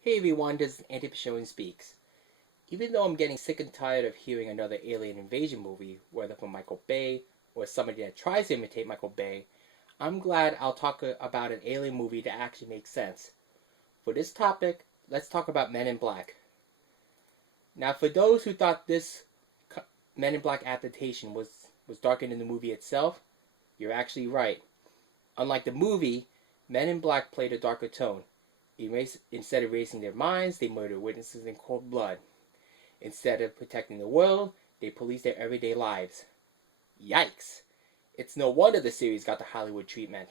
Hey everyone, this is Antibishonen Speaks. Even though I'm getting sick and tired of hearing another alien invasion movie, whether from Michael Bay or somebody that tries to imitate Michael Bay, I'm glad I'll talk about an alien movie that actually makes sense. For this topic, let's talk about Men in Black. Now, for those who thought this Men in Black adaptation was darker than the movie itself, you're actually right. Unlike the movie, Men in Black played a darker tone. Instead of erasing their minds, they murder witnesses in cold blood. Instead of protecting the world, they police their everyday lives. Yikes! It's no wonder the series got the Hollywood treatment.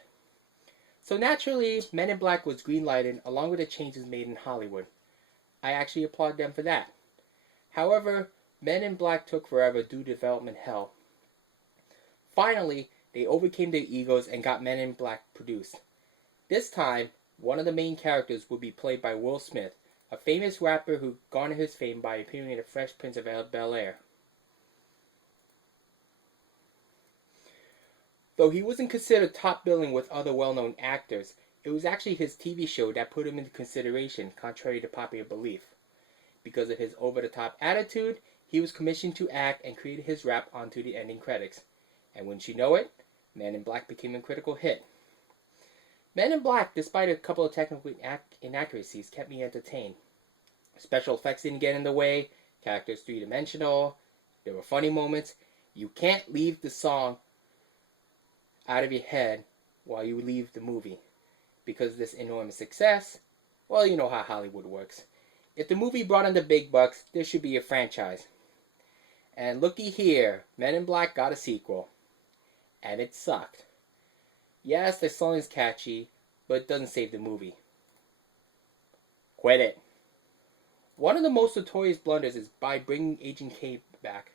So naturally, Men in Black was greenlighted along with the changes made in Hollywood. I actually applaud them for that. However, Men in Black took forever due to development hell. Finally, they overcame their egos and got Men in Black produced. This time, one of the main characters will be played by Will Smith, a famous rapper who garnered his fame by appearing in The Fresh Prince of Bel-Air. Though he wasn't considered top billing with other well-known actors, it was actually his TV show that put him into consideration, contrary to popular belief. Because of his over-the-top attitude, he was commissioned to act and created his rap onto the ending credits. And wouldn't you know it, Men in Black became a critical hit. Men in Black, despite a couple of technical inaccuracies, kept me entertained. Special effects didn't get in the way, characters three-dimensional, there were funny moments. You can't leave the song out of your head while you leave the movie. Because of this enormous success, well, you know how Hollywood works. If the movie brought in the big bucks, there should be a franchise. And looky here, Men in Black got a sequel. And it sucked. Yes, the song is catchy, but it doesn't save the movie. Quit it. One of the most notorious blunders is by bringing Agent K back.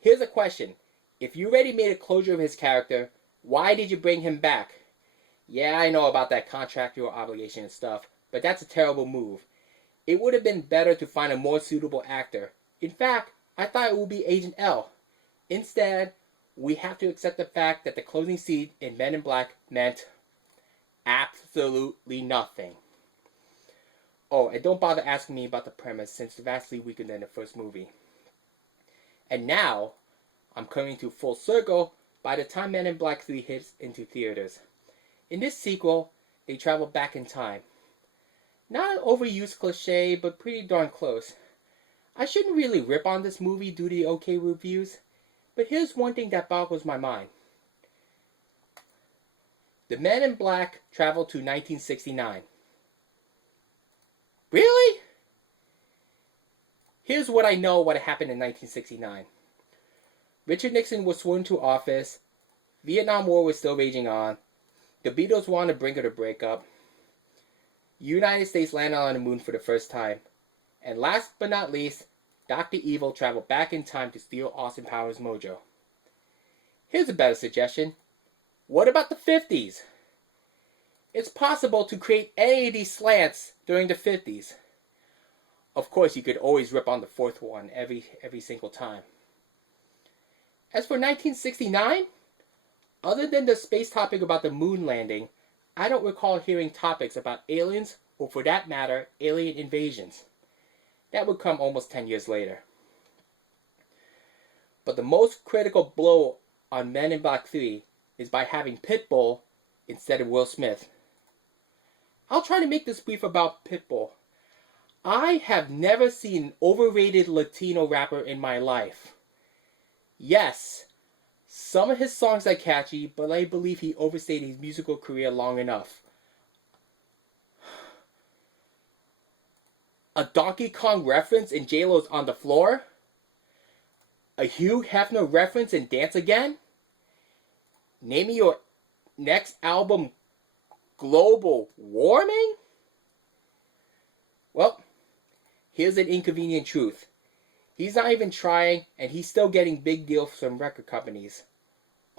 Here's a question. If you already made a closure of his character, why did you bring him back? Yeah, I know about that contractual obligation and stuff, but that's a terrible move. It would have been better to find a more suitable actor. In fact, I thought it would be Agent L. Instead, we have to accept the fact that the closing scene in Men in Black meant absolutely nothing. Oh, and don't bother asking me about the premise since it's vastly weaker than the first movie. And now, I'm coming to full circle by the time Men in Black 3 hits into theaters. In this sequel, they travel back in time. Not an overused cliche, but pretty darn close. I shouldn't really rip on this movie due to the okay reviews, but here's one thing that boggles my mind. The Men in Black travel to 1969. Really? Here's what I know what happened in 1969. Richard Nixon was sworn to office. Vietnam War was still raging on. The Beatles were on the brink of the breakup. United States landed on the moon for the first time. And last but not least, Dr. Evil traveled back in time to steal Austin Powers' mojo. Here's a better suggestion. What about the 50s? It's possible to create any of these slants during the 50s. Of course, you could always rip on the fourth one every single time. As for 1969, other than the space topic about the moon landing, I don't recall hearing topics about aliens or, for that matter, alien invasions. That would come almost 10 years later. But the most critical blow on Men in Black 3 is by having Pitbull instead of Will Smith. I'll try to make this brief about Pitbull. I have never seen an overrated Latino rapper in my life. Yes, some of his songs are catchy, but I believe he overstayed his musical career long enough. A Donkey Kong reference in J-Lo's On the Floor? A Hugh Hefner reference in Dance Again? Naming your next album Global Warming? Well, here's an inconvenient truth. He's not even trying, and he's still getting big deals from record companies,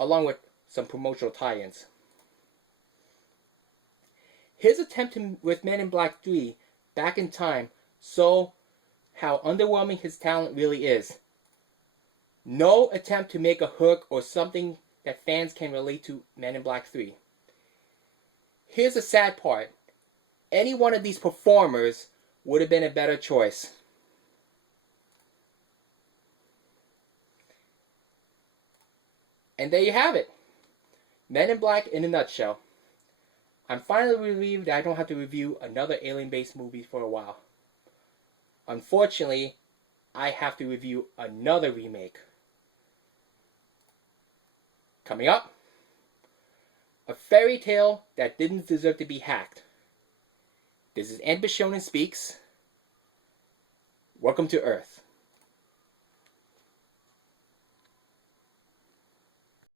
along with some promotional tie-ins. His attempt with Men in Black 3 back in time show how underwhelming his talent really is. No attempt to make a hook or something that fans can relate to Men in Black 3. Here's the sad part. Any one of these performers would have been a better choice. And there you have it. Men in Black in a nutshell. I'm finally relieved that I don't have to review another alien-based movie for a while. Unfortunately, I have to review another remake. Coming up, a fairy tale that didn't deserve to be hacked. This is Antibishonen Speaks. Welcome to Earth.